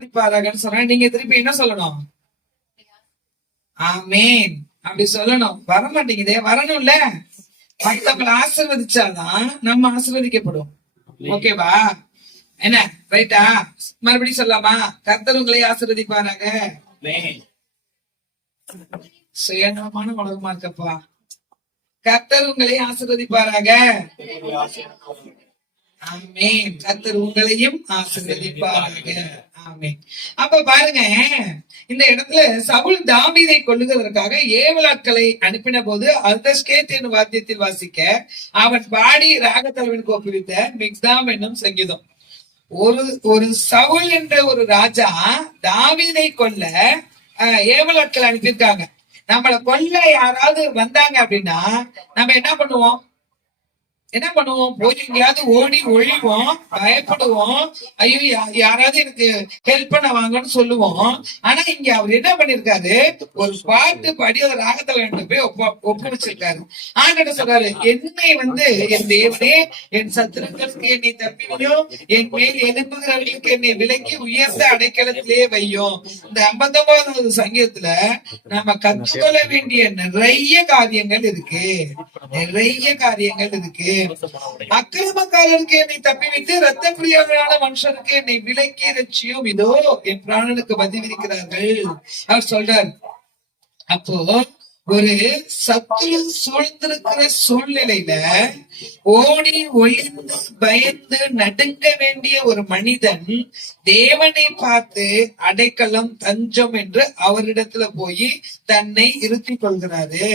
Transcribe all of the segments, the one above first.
ஆசீர்வதிப்பாராகன்னு சொன்னா நீங்க திருப்பி என்ன சொல்லணும்? ஆமேன். அப்படி சொல்லணும். வர மாட்டேங்குதே வரணும்ல மத்தவங்களை ஆசீர்வதிச்சாதான் நம்ம ஆசீர்வதிக்கப்படும். ஓகேவா? என்ன? ரைட்டா மறுபடியும் சொல்லலாமா? கர்த்தர் உங்களை ஆசீர்வதிப்பாராங்க சுயநலமான உலகமா இருக்கப்பா. கர்த்தர் உங்களை ஆசீர்வதிப்பாராக. ஆமென். கர்த்தர் உங்களையும் ஆசீர்வதிப்பாராக. அப்ப பாருங்க இந்த இடத்துல சவுல் தாமீதை கொல்லுகிறதற்காக ஏவலாட்களை அனுப்பின போது அர்தஸ்கேத் என்னும் வாத்தியத்தில் வாசிக்க அவன் பாடி ராகத்தலைவனுக்கு ஒப்புவித்த மிக்தாம் என்னும் சங்கீதம். ஒரு ஒரு சவுல் என்ற ஒரு ராஜா தாமீதை கொல்ல அஹ், ஏவலாட்கள் அனுப்பியிருக்காங்க. நம்மளை கொல்ல யாராவது வந்தாங்க அப்படின்னா நம்ம என்ன பண்ணுவோம்? என்ன பண்ணுவோம்? போய் எங்கேயாவது ஓடி ஒழிவோம் பயப்படுவோம். ஐயோ யா- யாராவது எனக்கு ஹெல்ப் பண்ண வாங்கன்னு சொல்லுவோம். ஆனா இங்க அவர் என்ன பண்ணிருக்காரு? ஒரு பாட்டு படி ஒரு ராகத்துல ரெண்டு போய் ஒப்ப- வச்சிருக்காரு ஆண்டு சொல்றாரு என்னை வந்து என் தேவனே என் சத்துருக்களுக்கு என்னை தப்பிவையும் என் மேல் எழுப்புகிறவர்களுக்கு என்னை விலக்கி உயர்ந்த அடைக்கலத்திலே வையும். இந்த ஐம்பத்தொன்பதாவது சங்கீதத்துல நம்ம கற்றுக்கொள்ள வேண்டிய நிறைய காரியங்கள் இருக்கு. நிறைய காரியங்கள் இருக்கு. அக்கிரமக்காரனுக்கு என்னை தப்பிவிட்டு ரத்த பிரியமான மனுஷனுக்கு என்னை விலக்கி ரட்சியும் இதோ என் பிராணனுக்கு பதிவிருக்கிறார்கள் அவர் சொல்றார் அப்போ ஒரு சத்துரு சூழ்ந்திருக்கிற சூழ்நிலையில ஓடி ஒளிந்து பயந்து நடுங்க வேண்டிய ஒரு மனிதன் தேவனை பார்த்து அடைக்கலம் தஞ்சம் என்று அவரிடத்துல போய் தன்னை இருத்திக் கொள்கிறாரு.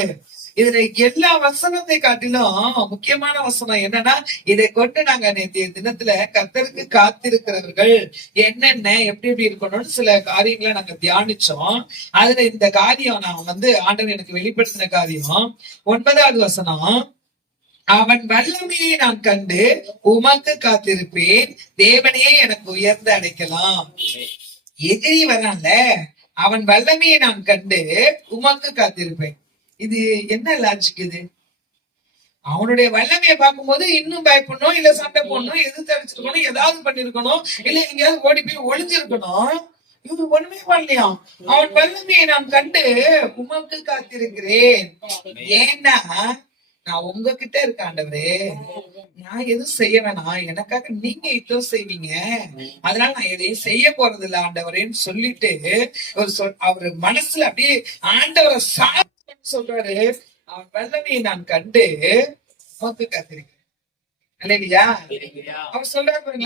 இதுல எல்லா வசனத்தை காட்டிலும் முக்கியமான வசனம் என்னன்னா இதை கொண்டு நாங்க நேற்றைய தினத்துல கத்தருக்கு காத்திருக்கிறவர்கள் என்னென்ன எப்படி எப்படி இருக்கணும்னு சில காரியங்களை நாங்க தியானிச்சோம். அதுல இந்த காரியம் நான் வந்து ஆண்டவர் எனக்கு வெளிப்படுத்தின காரியம். ஒன்பதாவது வசனம் அவன் வல்லமையை நான் கண்டு உமக்கு காத்திருப்பேன். தேவனையே எனக்கு உயர்ந்து அடைக்கலாம். எதிரி வரான்ல அவன் வல்லமையை நான் கண்டு உமக்கு காத்திருப்பேன். இது என்ன லாஜிக் இது? அவனுடைய வல்லமையை பார்க்கும்போது இன்னும் பயப்படணும் இல்ல சண்டை போடணும் எதிர்த்து அடிச்சிருக்கணும் ஏதாவது பண்ணிருக்கணும் இல்ல எங்கேயாவது ஓடி போய் ஒளிஞ்சிருக்கணும். இவரு ஒண்ணுமே பண்ணலையா? அவன் வல்லமையை நான் கண்டு உமக்கு காத்திருக்கிறேன். ஏன்னா நான் உங்ககிட்ட இருக்க ஆண்டவரே நான் எதுவும் செய்ய வேணாம். எனக்காக நீங்க யுத்தம் செய்வீங்க. அதனால நான் எதையும் செய்ய போறது இல்ல ஆண்டவரேன்னு சொல்லிட்டு ஒரு சொல் அவர் மனசுல அப்படியே ஆண்டவரை சா சொல்றாரு? அவன் வல்லமையை நான் கண்டு உமக்கு காத்திருக்கிறேன். இல்லையா அவர் சொல்றாரு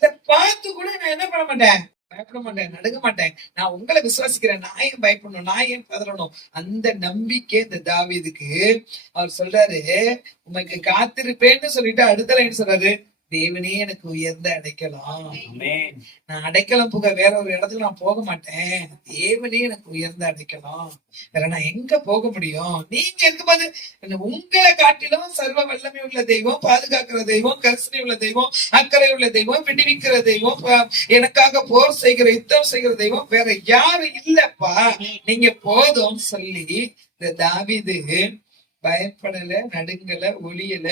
அதை பார்த்து கூட நான் என்ன பண்ண மாட்டேன்? பயப்பட மாட்டேன் நடுங்க மாட்டேன். நான் உங்களை விசுவாசிக்கிறேன். நான் ஏன் பயப்படணும்? நான் ஏன் பதறணும்? அந்த நம்பிக்கை இந்த தாவீதுக்கு அவர் சொல்றாரு உமக்கு காத்திருப்பேன்னு சொல்லிட்டு அடுத்த லைன் சொல்றாரு. தேவனே எனக்கு உயர்ந்த அடைக்கலாம். நான் அடைக்கலம் புக வேற ஒரு இடத்துக்கு நான் போக மாட்டேன். தேவனே எனக்கு உயர்ந்த அடைக்கலாம். வேற நான் எங்க போக முடியும்? நீங்க எங்க போது? உங்களை காட்டிலும் சர்வ வல்லமை உள்ள தெய்வம் பாதுகாக்கிற தெய்வம் கரிசனை உள்ள தெய்வம் அக்கறை உள்ள தெய்வம் விடுவிக்கிற தெய்வம் எனக்காக போர் செய்கிற யுத்தம் செய்கிற தெய்வம் வேற யாரும் இல்லப்பா. நீங்க போதும் சொல்லி இந்த தாவீது பயப்படல நடுங்கல ஒளியல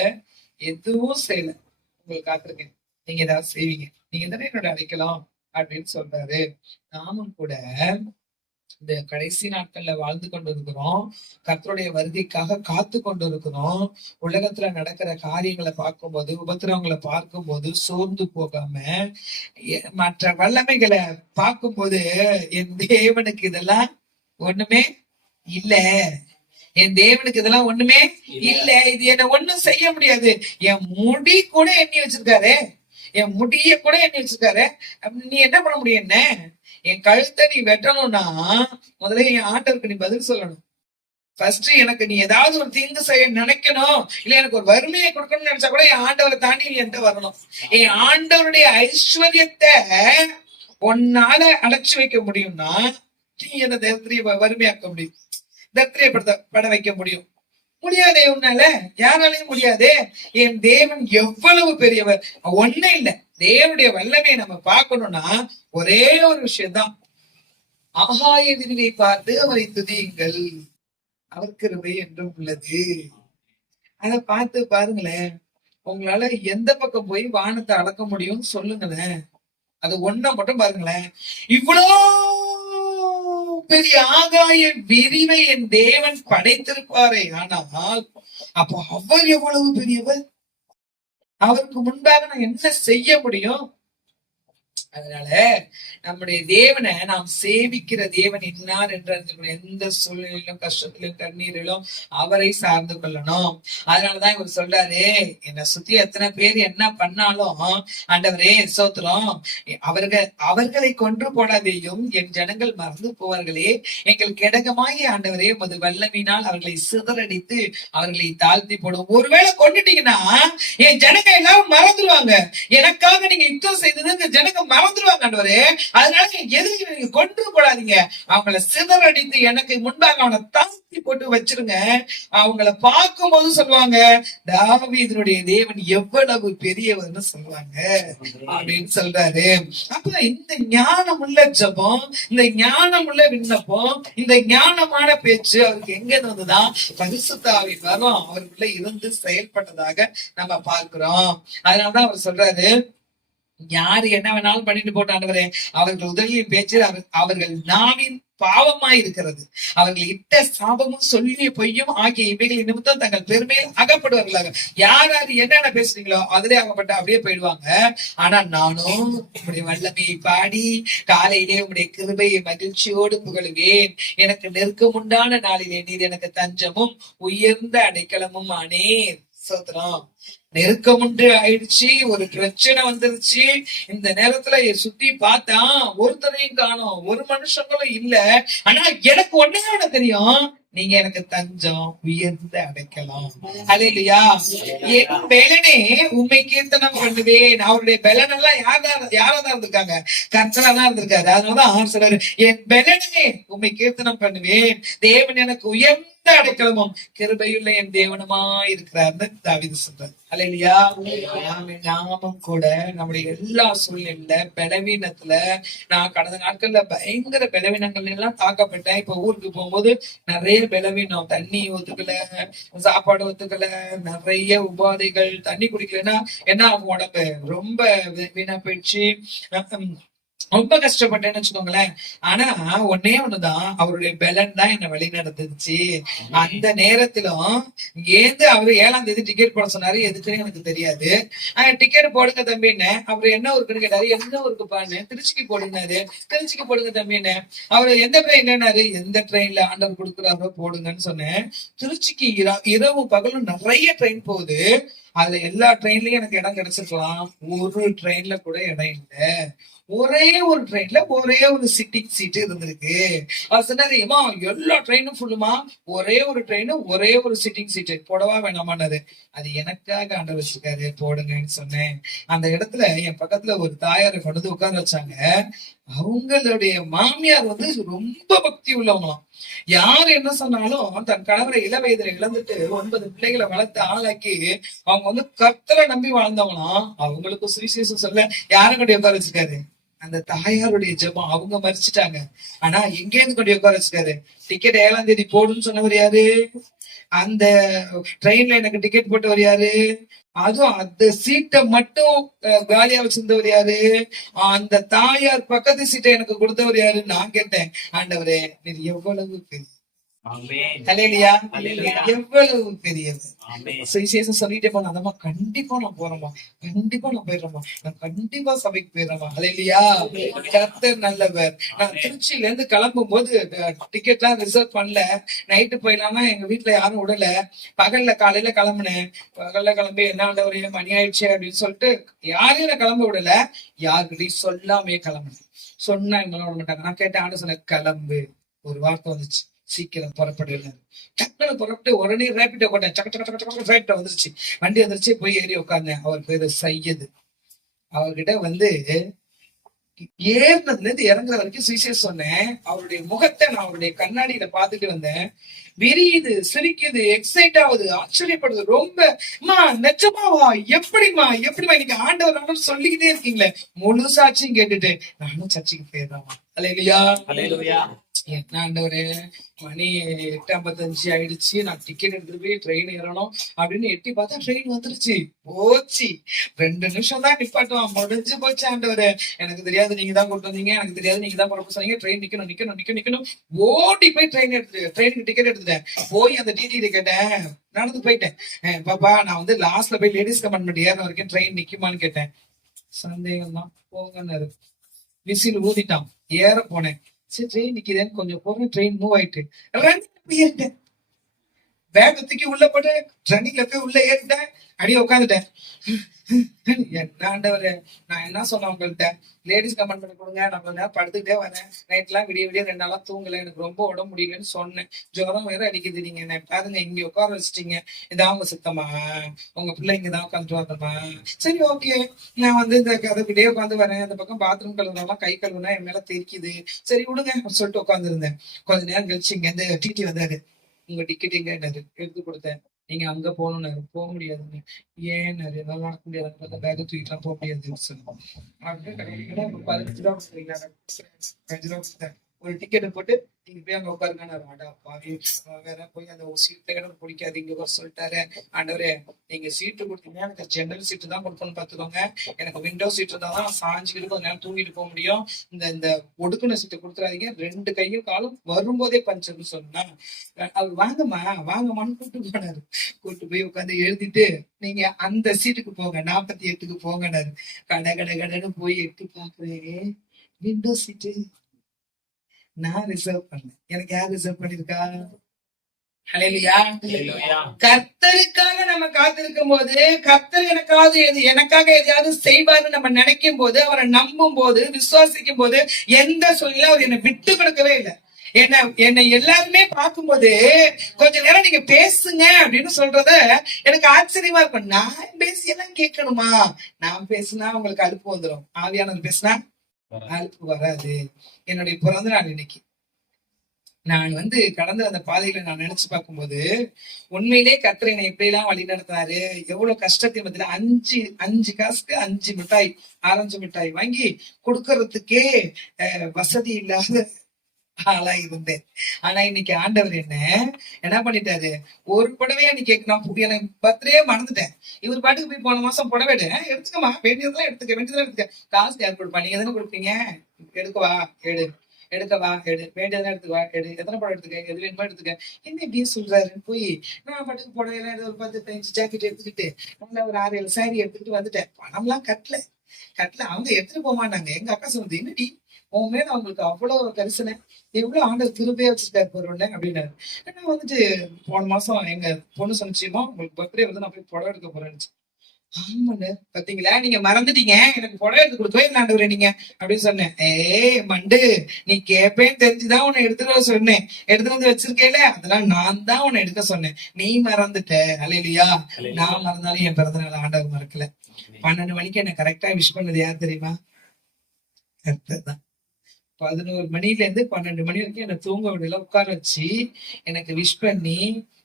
எதுவும் செய்யல. உங்களை காத்திருக்கேன். நீங்க ஏதாவது செய்வீங்க. நீங்க தானே என்னோட அழைக்கலாம் அப்படின்னு சொல்றாரு. நாமும் கூட இந்த கடைசி நாட்கள்ல வாழ்ந்து கொண்டு இருக்கிறோம் கர்த்தருடைய வருகைக்காக காத்து கொண்டு இருக்கிறோம் உலகத்துல நடக்கிற காரியங்களை பார்க்கும்போது உபத்திரவங்களை பார்க்கும்போது சோர்ந்து போகாம மற்ற வல்லமைகளை பார்க்கும்போது என் தேவனுக்கு இதெல்லாம் ஒண்ணுமே இல்ல. என் தேவனுக்கு இதெல்லாம் ஒண்ணுமே இல்ல. இது என்ன ஒண்ணும் செய்ய முடியாது. என் முடி கூட எண்ணி வச்சிருக்காரு. என் முடிய கூட எண்ணி வச்சிருக்காரு. நீ என்ன பண்ண முடியும் என்ன? என் கழுத்தை நீ வெட்டணும்னா முதல்ல என் ஆண்டவருக்கு நீ பதில் சொல்லணும். ஃபர்ஸ்ட் எனக்கு நீ ஏதாவது ஒரு தீங்கு செய்ய நினைக்கணும். இல்ல எனக்கு ஒரு வறுமையை கொடுக்கணும்னு நினைச்சா கூட என் ஆண்டவரை தாண்டி நீ என்கிட்ட வரணும். என் ஆண்டவருடைய ஐஸ்வர்யத்தை உன்னால அடைச்சு வைக்க முடியும்னா நீ என்ன தரித்திரிய வறுமையாக்க முடியும். தரித்திரியப்படுத்த பட வைக்க முடியும் முடியாதே உன்னால? யாராலையும் முடியாதே? என் தேவன் எவ்வளவு பெரியவர்? ஒண்ணே இல்ல. தேவனுடைய வல்லமையை நம்ம பார்க்கணும்னா ஒரே ஒரு விஷயம்தான். ஆகாய விரிவை பார்த்து அவரை துதியுங்கள். அவர் கிருபை என்றும் உள்ளது. அத பார்த்து பாருங்களேன். உங்களால எந்த பக்கம் போய் வானத்தை அளக்க முடியும்னு சொல்லுங்களேன். அது ஒண்ண மட்டும் பாருங்களேன். இவ்வளோ பெரிய ஆகாய விரிவை என் தேவன் படைத்திருப்பாரே. ஆனால் அப்போ அவர் எவ்வளவு பெரியவர்? அவருக்கு முன்பாக நான் என்ன செய்ய முடியும்? அதனால நம்முடைய தேவனை நாம் சேவிக்கிற தேவன் என்னார் என்று எந்த சூழ்நிலையிலும் கஷ்டத்திலும் கண்ணீரிலும் அவரை சார்ந்து கொள்ளணும். அதனாலதான் இவர் சொல்றாரு என்னை சுத்தி எத்தனை பேர் என்ன பண்ணாலும் ஆண்டவரே சோத்திரம் அவர்கள் அவர்களை கொன்று போடாதேயும் என் ஜனங்கள் மறந்து போவார்களே. எங்கள் கிடகமாகி ஆண்டவரே உமது வல்லமினால் அவர்களை சிதறடித்து அவர்களை தாழ்த்தி போடும் ஒருவேளை கொண்டுட்டீங்கன்னா என் ஜனங்க எல்லாரும் மறந்துடுவாங்க எனக்காக நீங்க யுத்தம் செய்தது இந்த ஜனங்க மறந்துடுவாங்க ஆண்டவரே. அதனால நீங்க எதுக்கு நீங்க கொண்டு போடாதீங்க. அவங்கள சிதறடித்து எனக்கு முன்பாக அவனை தாழ்த்தி போட்டு வச்சிருங்க. அவங்கள பார்க்கும் போது சொல்லுவாங்க தாவீதனுடைய தேவன் எவ்வளவு பெரியவர்னு சொல்லுவாங்க. அப்படின்னு சொல்றாரு. அப்ப இந்த ஞானம் உள்ள ஜபம் இந்த ஞானம் உள்ள விண்ணப்பம் இந்த ஞானமான பேச்சு அவருக்கு எங்க இருந்து பரிசுத்தாவின் வரும் அவருக்குள்ள இருந்து செயல்பட்டதாக நம்ம பார்க்கிறோம். அதனாலதான் அவர் சொல்றாரு யாரு என்ன வேணாலும் பண்ணிட்டு போட்டாண்டவரே அவர்கள் உதவியின் பேச்சு அவர் அவர்கள் நாவின் பாவமாய் இருக்கிறது. அவர்கள் இட்ட சாபமும் சொல்லிய பொய்யும் ஆகிய இவைகளின் நிமித்தம் தங்கள் பெருமையில் அகப்படுவார்களாக. யார் யார் என்னென்ன பேசுறீங்களோ அதிலே அகப்பட்டு அப்படியே போயிடுவாங்க. ஆனா நானும் உங்களுடைய வல்லமையை பாடி காலையிலே உங்களுடைய கிருபையை மகிழ்ச்சியோடு புகழுவேன். எனக்கு நெருக்கமுண்டான நாளிலே நீர் எனக்கு தஞ்சமும் உயர்ந்த அடைக்கலமும் ஆனேன். சோத்திரம் நெருக்கமுண்டு ஆயிடுச்சு ஒரு பிரச்சனை வந்துருச்சு. இந்த நேரத்துல சுத்தி பார்த்தா ஒருத்தரையும் காணும். ஒரு மனுஷங்களும் இல்ல. ஆனா எனக்கு ஒண்ணே ஒண்ணு தெரியும். நீங்க எனக்கு தஞ்சம் உயர்ந்த அடைக்கலாம். அலையிலையா என் பெலனே உண்மை கீர்த்தனம் பண்ணுவேன். அவருடைய பெலன் எல்லாம் யாரா யாராதான் இருந்திருக்காங்க? கர்த்தரா தான் இருந்திருக்காரு. அதனாலதான் அவர் சொல்றாரு என் பெலனே உண்மை கீர்த்தனம் பண்ணுவேன். தேவன் எனக்கு உயர்ந்த அடைக்கலமும். கிருபையுள்ள என் தேவனுமா இருக்கிறார்னு தாவிது சொல்றாரு. அலையிலையா நாமும் கூட நம்முடைய எல்லா சூழ்நிலையில பலவீனத்துல நான் கடந்த நாட்கள்ல பயங்கர பலவீனங்கள் எல்லாம் தாக்கப்பட்டேன். இப்ப ஊருக்கு போகும்போது நிறைய பலவீனம். தண்ணி ஒத்துக்கல சாப்பாடு ஒத்துக்கல நிறைய உபாதைகள் தண்ணி குடிக்கலன்னா என்ன ஆகும் உடம்பு? ரொம்ப வீணா போயிடுச்சு. ரொம்ப கஷ்டப்பட்டேன்னு வச்சுக்கோங்களேன். ஆனா ஒன்னே ஒண்ணுதான். அவருடைய பலன் தான் என்ன வழி நடந்துச்சு அந்த நேரத்திலும் ஏந்து அவரு ஏழாம் தேதி டிக்கெட் போட சொன்னாரு. எதுக்குன்னு எனக்கு தெரியாது. டிக்கெட் போடுங்க தம்பின்னு அவர் என்ன ஊருக்குன்னு கேட்டாரு. எந்த ஊருக்கு பான்னு திருச்சிக்கு போடுனாரு திருச்சிக்கு போடுங்க தம்பின்னு அவரு எந்த ட்ரெயின்னாரு எந்த ட்ரெயின்ல ஆண்டவர் கொடுக்குறாரோ போடுங்கன்னு சொன்னேன். திருச்சிக்கு இரா- இரவு பகலும் நிறைய ட்ரெயின் போகுது. அதுல எல்லா ட்ரெயின்லயும் எனக்கு இடம் கிடைச்சிருக்கலாம். ஒரு ட்ரெயின்ல கூட இடம் இல்ல. ஒரே ஒரு ட்ரெயின்ல ஒரே ஒரு சிட்டிங் சீட் இருந்திருக்கு. அவர் சொன்னாரு ஏமா எல்லா ட்ரெயினும் ஃபுல்லுமா ஒரே ஒரு ட்ரெயின் ஒரே ஒரு சிட்டிங் சீட்டு போடவா வேணாமான்னாரு. அது எனக்காக அண்ட வச்சிருக்காரு. போடுங்கன்னு சொன்னேன். அந்த இடத்துல என் பக்கத்துல ஒரு தாயாரை கொண்டு வந்து உட்கார வச்சாங்க. அவங்களுடைய மாமியார் வந்து ரொம்ப பக்தி உள்ளவங்களாம். யார் என்ன சொன்னாலும் தன் கணவரை இள வயதுல இழந்துட்டு ஒன்பது பிள்ளைகளை வளர்த்து ஆளாக்கி அவங்க வந்து கர்த்தரை நம்பி வாழ்ந்தவங்களாம். அவங்களுக்கு சுவிசேஷம் சொல்ல யாரும் கொண்டு உட்கார வச்சிருக்காரு? அந்த தாயாருடைய ஜெபம் அவங்க மறிச்சிட்டாங்க. ஆனா எங்கேருந்து கொண்டு உட்கார வச்சிருக்காரு? டிக்கெட் ஏழாம் தேதி போடுன்னு சொன்னவர் யாரு? அந்த ட்ரெயின்ல எனக்கு டிக்கெட் போட்டவர் யாரு? அதுவும் அந்த சீட்டை மட்டும் காலியா வச்சிருந்தவர் யாரு? அந்த தாயார் பக்கத்து சீட்டை எனக்கு கொடுத்தவர் யாரு நான் கேட்டேன். ஆண்டவரே நீர் எவ்வளவு பெரிய எவ்வளவு பெரியது. சுவிசேஷம் சொல்லிட்டே போனா அதம்மா கண்டிப்பா நான் போறேம்மா. கண்டிப்பா நான் போயிடுறேம்மா. நான் கண்டிப்பா சபைக்கு போயிடுறேம்மா. ஹalleluya. கர்த்தர் நல்லவர். நான் திருச்சியில இருந்து கிளம்பும் போது டிக்கெட் எல்லாம் ரிசர்வ் பண்ணல. நைட்டு போயிடலாம்னா எங்க வீட்டுல யாரும் விடல. பகல்ல காலையில கிளம்புனேன். பகல்ல கிளம்பி என்ன ஆண்டவரே மணி ஆயிடுச்சு அப்படின்னு சொல்லிட்டு யாரையும் கிளம்ப விடல. யாருக்கிட்டையும் சொல்லாமே கிளம்புனேன். சொன்னா இவங்க விட மாட்டாங்க. நான் கேட்டேன் ஆண்டு சொன்ன கிளம்பு. ஒரு வார்த்தை வந்துச்சு. சீக்கிரம் புறப்பட்டு டக்குனு புறப்பட்டு உடனே ரேபிட்டோ போட்டேன் சக்க சக்க சக்க சக்க வந்துருச்சு. வண்டி வந்துருச்சு போய் ஏறி உட்கார்ந்தேன். அவர் பேரு சையது. அவர்கிட்ட வந்து ஏறினதுல இருந்து இறங்குற வரைக்கும் சுவிசேஷம் சொன்னேன். அவருடைய முகத்தை நான் அவருடைய கண்ணாடியில பாத்துட்டு வந்தேன். விரியுது சிரிக்குது எக்ஸைட் ஆகுது ஆச்சரியப்படுது. ரொம்ப அம்மா நிஜமாவா? எப்படிம்மா? எப்படிமா இன்னைக்கு ஆண்டவர் ஆண்டவர் சொல்லிக்கிட்டே இருக்கீங்களே? முழு சாட்சியும் கேட்டுட்டு நானும் சர்ச்சைக்கு போயிடுறேன் அல்லையா ஹalleluya. என்ன ஆண்டவரே மணி எட்டு ஐம்பத்தஞ்சு ஆயிடுச்சு. நான் டிக்கெட் எடுத்துட்டு போய் ட்ரெயின் ஏறணும் அப்படின்னு எட்டி பார்த்தா ட்ரெயின் வந்துருச்சு. போச்சு. ரெண்டு நிமிஷம் தான் நிப்பாட்டும். முடிஞ்சு போச்சு ஆண்டவரே. எனக்கு தெரியாது நீங்க தான் கொண்டு வந்தீங்க. எனக்கு தெரியாது நீங்க தான் புறப்பட சொன்னீங்க. ட்ரெயின் நிக்கணும் நிக்கணும் நிக்கணும் நிக்கணும். ஓடி போய் ட்ரெயின் எடுத்து ட்ரெயினுக்கு டிக்கெட் எடுத்துட்டேன். போய் அந்த டிடி கேட்டேன். நடந்து போயிட்டேன். பாப்பா நான் வந்து லாஸ்ட்ல போய் லேடிஸ் கமெண்ட்மெண்ட் ஏற வரைக்கும் ட்ரெயின் நிக்குமான்னு கேட்டேன். சந்தேகம் தான் போங்கன்னாரு. விசில் ஊதிட்டான். ஏற போனேன். சரி ட்ரெயின் நிக்குதேன்னு கொஞ்சம் போறேன் ட்ரெயின் மூவ் ஆயிட்டு. பேக் தூக்கி உள்ள போட்டு ட்ரெண்டிங்ல போய் உள்ள ஏறிட்டேன். அடியே உட்காந்துட்டேன் என்ன நான் என்ன சொன்னேன் உங்கள்கிட்ட? லேடிஸ் கமெண்ட் பண்ணி கொடுங்க. நான் நேரம் படுத்துக்கிட்டே வரேன். நைட்லாம் விடிய விடிய ரெண்டு நாளா தூங்கல. எனக்கு ரொம்ப உடம்பு முடியலன்னு சொன்னேன். ஜுரம் வேற அடிக்குது. நீங்க என்ன பாருங்க இங்க உட்கார வச்சிட்டீங்க. இதான் உங்க சித்தமா உங்க பிள்ளை இங்கதான் உட்காந்துட்டு வரணுமா சரி ஓகே நான் வந்து இந்த கதை விடிய உட்காந்து வரேன். அந்த பக்கம் பாத்ரூம் கழுவுனாலாம் கை கழுவுனா என் மேல தெரிக்குது. சரி விடுங்க அப்படின்னு சொல்லிட்டு உட்காந்துருந்தேன் கொஞ்ச நேரம் கழிச்சு இங்க இருந்து டிடி வந்தாரு. உங்க டிக்கெட் எங்க எடுத்து கொடுத்தேன். நீங்க அங்க போகணும்னு போக முடியாதுங்க ஏன் என்னால நடக்க முடியாது? பேக தூக்கிட்டுலாம் போக முடியாதுன்னு சொல்லுவோம். அப்படியே பதினஞ்சு டாக்ஸ் பதினஞ்சு டாக்ஸ் தான் ஒரு டிக்கெட் போட்டு நீங்க போய் அங்க உட்காருங்க. அடா பாவி வேற போய் அந்த சீட்ல இடம் பிடிக்காதீங்க வர சொல்லிட்டாரு. ஆண்டவரே நீங்க சீட்டு கொடுத்தீங்கன்னா எனக்கு ஜென்ரல் சீட்டு தான் கொடுக்கணும்னு பாத்துக்கோங்க எனக்கு விண்டோ சீட் இருந்தா தான் சாஞ்சுக்கிட்டு கொஞ்ச நேரம் தூங்கிட்டு போக முடியும். இந்த இந்த ஒடுக்குன சீட்டு கொடுத்துறாதீங்க. ரெண்டு கையும் காலும் வரும்போதே பஞ்சர்னு சொன்னா. அவர் வாங்கம்மா வாங்கம்மான்னு கூட்டு போனாரு. கூட்டு போய் உட்காந்து எழுதிட்டு நீங்க அந்த சீட்டுக்கு போங்க. நாற்பத்தி எட்டுக்கு போங்கன்னாரு. கட கட கடைன்னு போய் எட்டு பாக்குறேன் விண்டோ சீட்டு நான் ரிசர்வ் பண்ணேன் எனக்கு யார் ரிசர்வ் பண்ணிருக்கா ஹalleluya கர்த்தருக்காக நம்ம காத்திருக்கும் போது கர்த்தர் எனக்காவது எது எனக்காக எதையாவது செய்வார்னு நம்ம நினைக்கும் போது அவரை நம்பும் போது விசுவாசிக்கும் போது எந்த சூழ்நிலையும் அவர் என்னை விட்டு கொடுக்கவே இல்லை. என்ன என்னை எல்லாருமே பார்க்கும்போது கொஞ்ச நேரம் நீங்க பேசுங்க அப்படின்னு சொல்றத எனக்கு ஆச்சரியமா இருக்கும். நான் பேசி எல்லாம் கேட்கணுமா? நான் பேசினா உங்களுக்கு அலுப்பு வந்துடும் ஆவியானவர் பேசினா? அலுப்பு வராது. என்னுடைய பிறந்த நாள் இன்னைக்கு. நான் வந்து கடந்து வந்த பாதைகளை நான் நினைச்சு பார்க்கும்போது உண்மையிலே கத்திர என்னை எப்படி எல்லாம் வழி நடத்தினாரு எவ்வளவு கஷ்டத்தை மத்தியில அஞ்சு அஞ்சு காசுக்கு அஞ்சு மிட்டாய் ஆரஞ்சு மிட்டாய் வாங்கி கொடுக்கறதுக்கே அஹ், வசதி இல்லாத ஆளா இருந்தேன். ஆனா இன்னைக்கு ஆண்டவர் என்ன? என்ன பண்ணிட்டாரு? ஒரு புடவையா நீ கேட்கணும். எனக்கு பர்த்டே மறந்துட்டேன். இவர் பாட்டுக்கு போய் போன மாசம் புடவை எடுத்துக்கமா வேண்டியதெல்லாம் எடுத்துக்க வேண்டியதெல்லாம் எடுத்துக்க. காசு யார் கொடுப்பா? நீங்க தானே கொடுப்பீங்க? எடுக்கவா எடு. எடுக்கவா எடு. வேண்டியதெல்லாம் எடுத்துக்கவா எடு. எத்தனை படம் எடுத்துக்க? எது வேணுமோ எடுத்துக்க. என்ன இப்படி சொல்றாரு? போய் நான் பாட்டுக்கு புடவையெல்லாம் எடுத்து ஒரு பத்து பதினஞ்சு ஜாக்கெட் எடுத்துக்கிட்டு நல்ல ஒரு ஆறு ஏழு சாரி எடுத்துக்கிட்டு வந்துட்டேன். பணம்லாம் கட்டல. கட்டல. அவங்க எடுத்துட்டு போமாட்டாங்க எங்க அக்கா சொன்னது என்னடி? உன் மேல அவங்களுக்கு அவ்வளவு ஒரு கரிசனை எவ்வளவு ஆண்டவர் திரும்பியே வச்சிருக்காரு பொருள்னு அப்படின்னாரு நான் வந்துட்டு போன மாசம் எங்க பொண்ணு சொன்னிச்சுமா உங்களுக்கு பர்த்டே வந்து நான் போய் புடவை எடுக்க போறேன்னு ஆமாங்க பாத்தீங்களா? நீங்க மறந்துட்டீங்க. எனக்கு புடவை எடுத்து கொடுக்கவே ஆண்டவரே நீங்க? அப்படின்னு சொன்னேன். ஏய் மண்டு நீ கேப்பேன்னு தெரிஞ்சுதான் உன்னை எடுத்துட்டு சொன்னேன். எடுத்துட்டு வந்து வச்சிருக்கேல அதெல்லாம் நான் தான் உன்னை எடுக்க சொன்னேன். நீ மறந்துட்ட. அல்லையா நான் மறந்தாலும் என் பிறந்த நாள் ஆண்டவர் மறக்கல. பன்னெண்டு மணிக்கு என்ன கரெக்டா விஷ் பண்ணது யார் தெரியுமா? தான். பதினோரு மணில இருந்து பன்னெண்டு மணி வரைக்கும் என்ன தூங்க விடல உட்கார வச்சு எனக்கு விஷ் பண்ணி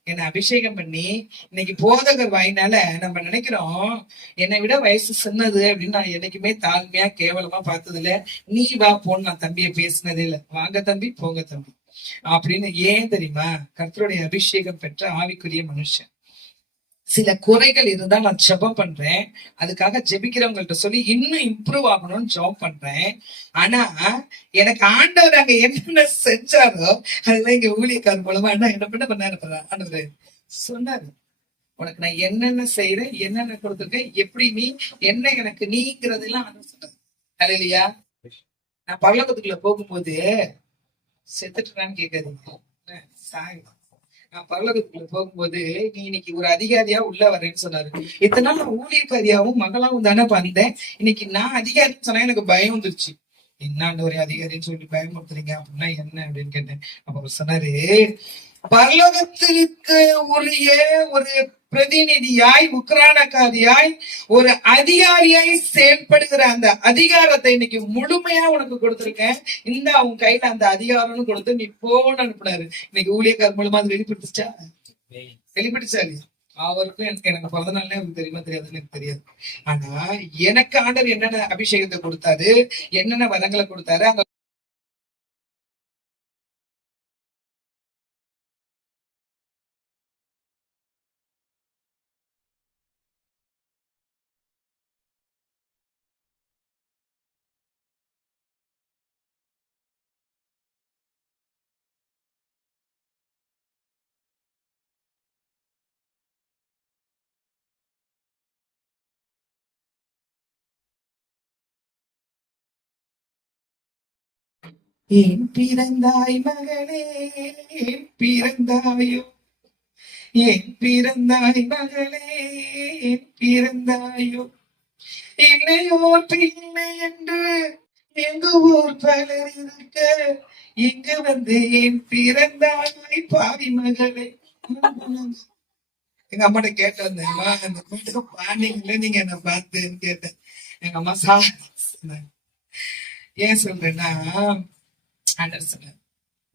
என்னை அபிஷேகம் பண்ணி இன்னைக்கு போதகர் வாயினால நம்ம நினைக்கிறோம் என்னை விட வயசு சின்னது அப்படின்னு நான் என்னைக்குமே தாழ்மையா கேவலமா பார்த்தது இல்ல நீ வா போன்னு நான் தம்பிய பேசினதே இல்ல. வாங்க தம்பி போங்க தம்பி. அப்படின்னு ஏன் தெரியுமா? கர்த்தருடைய அபிஷேகம் பெற்ற ஆவிக்குரிய மனுஷன். சில குறைகள் இருந்தா நான் ஜெபம் பண்றேன். அதுக்காக ஜெபிக்கிறவங்கள்ட்ட சொல்லி இன்னும் இம்ப்ரூவ் ஆகணும்னு ஜெபம் பண்றேன். ஆனா எனக்கு ஆண்டவர் அங்க என்னென்ன செஞ்சாரோ அதெல்லாம் இங்க ஊழியக்காரர் மூலமா அண்ணா என்ன பண்ண பண்ணாரு ஆண்டவர் சொன்னாரு. உனக்கு நான் என்னென்ன செய்யறேன் என்னென்ன கொடுத்துருக்கேன் எப்படி நீ என்ன எனக்கு நீங்கிறதெல்லாம் ஆண்டவர் சொன்னாரு. இல்லையா நான் பரலோகத்துக்குள்ள போகும்போது செத்துட்டுறான்னு கேட்காதீங்க. சாய். நான் பரலோகத்துக்குள்ள போகும்போது நீ இன்னைக்கு ஒரு அதிகாரியா உள்ள வரேன்னு சொன்னாரு. இத்தனை நாள் நான் ஊழியக்காரியாவும் மகளாவும் தானே வந்தேன் இன்னைக்கு நான் அதிகாரின்னு சொன்னா எனக்கு பயம் வந்துருச்சு. என்ன ஒரு அதிகாரின்னு சொல்லி பயமுறுத்துறீங்க? அப்படின்னா என்ன? அப்படின்னு கேட்டேன். அப்ப அவர் சொன்னாரு பரலோகத்திற்கு உரிய ஒரு பிரதிநிதியாய் உக்ரானக்காரியாய் ஒரு அதிகாரியாய் செயல்படுகிற அந்த அதிகாரத்தை இன்னைக்கு முழுமையா உனக்கு கொடுத்திருக்கேன். இந்த உன் கையில அந்த அதிகாரம்னு கொடுத்து நீ போன்னு அனுப்புனாரு. இன்னைக்கு ஊழியக்கார் மூலமா அது வெளிப்படுத்துச்சா? வெளிப்படுத்தாரு அவருக்கும் எனக்கு எனக்கு பிறந்த நாள்ல அவருக்கு தெரியுமா தெரியாதுன்னு எனக்கு தெரியாது. ஆனா எனக்கு ஆண்டர் என்னென்ன அபிஷேகத்தை கொடுத்தாரு என்னென்ன வரங்களை கொடுத்தாரு அங்க ஏன் பிறந்தாய் மகளே? ஏன் பிறந்தாயோ ஏன் பிறந்தாய் மகளே? ஏன் பிறந்தாயோ இல்லையோர் பிள்ளை என்று எங்க ஊர் பலர் இருக்க? இங்கு வந்து ஏன் பிறந்தாய் பாவி மகளே? எங்க அம்மாட்ட கேட்டு வந்தேன்மா அந்த பாட்டுக்கு பாண்டிங்களே நீங்க என்ன பார்த்துன்னு கேட்டேன். எங்க அம்மா சா ஏன் சொல்றேன்னா ஆண்டவர் சொன்னார்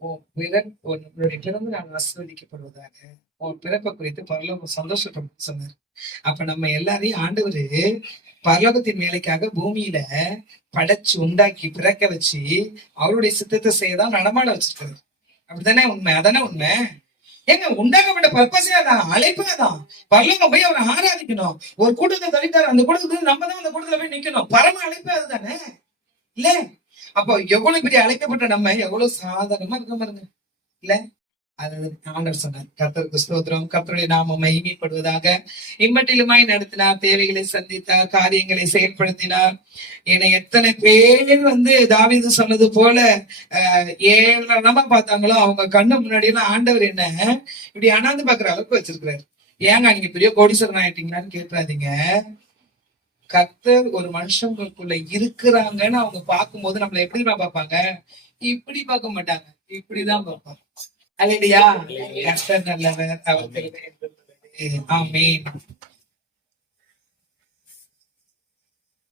உன் பிறன் உன்னுடைய பிறந்த நாள் ஆசீர்வதிக்கப்படுவதாக உன் பிறப்பை குறித்து பரலோகம் சந்தோஷப்படும் சொன்னார். அப்ப நம்ம எல்லாரையும் ஆண்டவரு பரலோகத்தின் வேலைக்காக பூமியில படைச்சு உண்டாக்கி பிறக்க வச்சு அவருடைய சித்தத்தை செய்யதான் நடமாட வச்சிருக்காரு அப்படித்தானே உண்மை? அதானே உண்மை? ஏங்க உண்டாக்கப்பட்ட பர்பஸே அதான் அழைப்பே அதான். பரலோகம் போய் அவரை ஆராதிக்கணும். ஒரு கூட்டத்தை தவித்தார் அந்த கூட்டத்துக்கு நம்ம தான் அந்த கூட்டத்துல போய் நிக்கணும். பரம அழைப்பே அதுதானே? இல்ல அப்போ எவ்வளவு பெரிய அழைக்கப்பட்ட நம்ம? எவ்வளவு சாதாரணமா இருக்க பாருங்க. இல்ல? ஆண்டவர் சொன்னார் கர்த்தருக்கு ஸ்தோத்திரம். கர்த்தருடைய நாம மகிமைப்படுவதாக. இம்மட்டிலுமாய் நடத்தினார் தேவைகளை சந்தித்தார் காரியங்களை செயல்படுத்தினார். என்னை எத்தனை பேர் வந்து தாவிது சொன்னது போல அஹ், ஏளனமா பார்த்தாங்களோ அவங்க கண்ணு முன்னாடி எல்லாம் ஆண்டவர் என்ன இப்படி அண்ணாந்து பாக்குற அளவுக்கு வச்சிருக்கிறாரு. ஏங்க நீங்க பெரிய கோடீஸ்வரன் ஆயிட்டீங்களான்னு கேட்காதீங்க. கர்த்தர் ஒரு மனுஷங்களுக்குள்ள இருக்கிறாங்கன்னு அவங்க பார்க்கும்போது நம்மள எப்படி பார்ப்பாங்க? இப்படி பார்க்க மாட்டாங்க. இப்படிதான் பார்ப்பாங்க. அல்லையா கர்த்தர் நல்லவர் அவர். ஆமென்.